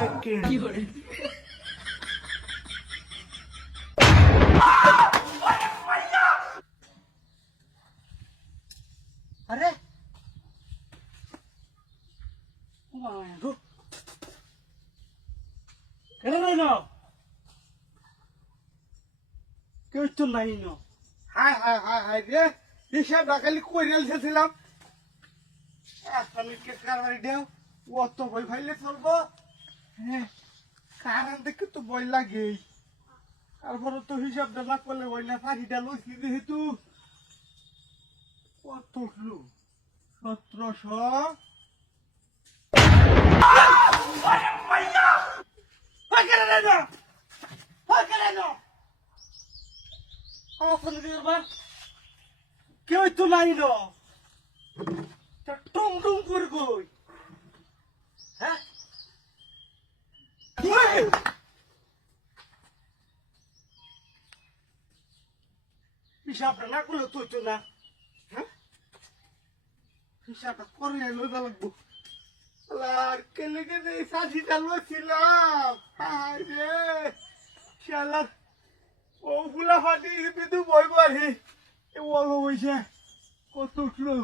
Second. আরে কেউ তো নাই ন। হায় হায় হায় হায় রে, হিসাব ডাকালি কইরে এসেছিলাম। আমি কে কারবারি দেও, অত ভয় ফাইলে চলবো? হ্যাঁ, কারণ দেখে তো ভয় লাগে। তারপরে তো হিসাবটা না করলে ওই না ফাঁকিটা লইছি যেহেতু। কত উঠলো? 1700। কেউ তো নাই ন, টুম টুম করে কই। হ্যাঁ, হিসাবটা না করলে তুই তো না। হ্যাঁ, হিসাবটা করে লইবা লাগবো। আর কেলে কেলে এই সাজিটা লইছিলাম। হায় রে শালা, ও ফুলা ফাটি বিদু বই বাড়ি এ বলো বইছে কত উঠলো।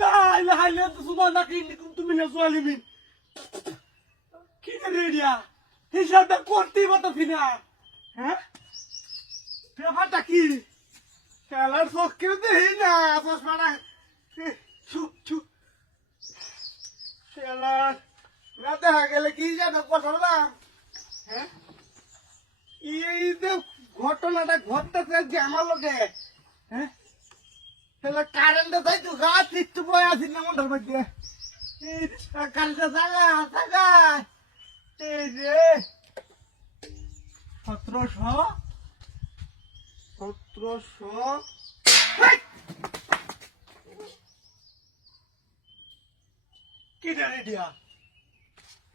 লাই লাই লে তো সুমা না কি তুমি না সোয়ালিবি কি রে রিয়া, হিসাবটা করতেই পারতাছি না। হ্যাঁ, ব্যাপারটা কি? খেলার চোখ কেউ দেখি না, চশমাটা চুপ চুপ। খেলার না দেখা গেলে কি জানো কথা না। হ্যাঁ, এই যে ঘটনাটা ঘটতেছে যে আমার লোকে। হ্যাঁ, তাহলে কারেন্টে তাই তো গাছ একটু বয়ে আছি না মন্ডার মধ্যে। কারেন্টে জাগা জাগা এই যে 1700 কি জানি দিয়া।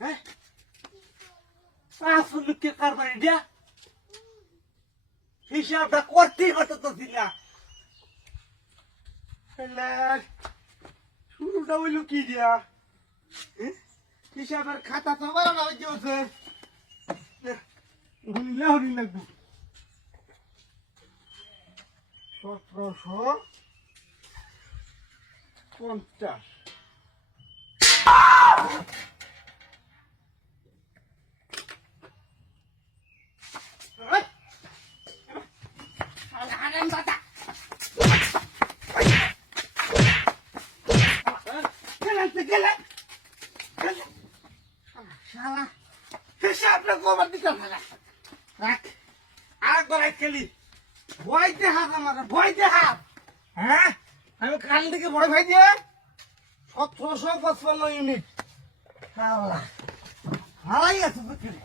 হ্যাঁ, আসলে কে কারবারি দিয়া, হিসাবটা করতেই পারতেছি না। শুরুটা হইল কি দিয়া? হিসাবের খাতা তো বানানো হয়েছে, হরি লাগবো। 1750। হ্যাঁ, আমি কান থেকে ভয় ভাই দিয়ে 1755 ইউনিট। হালাই আছে বুঝলি।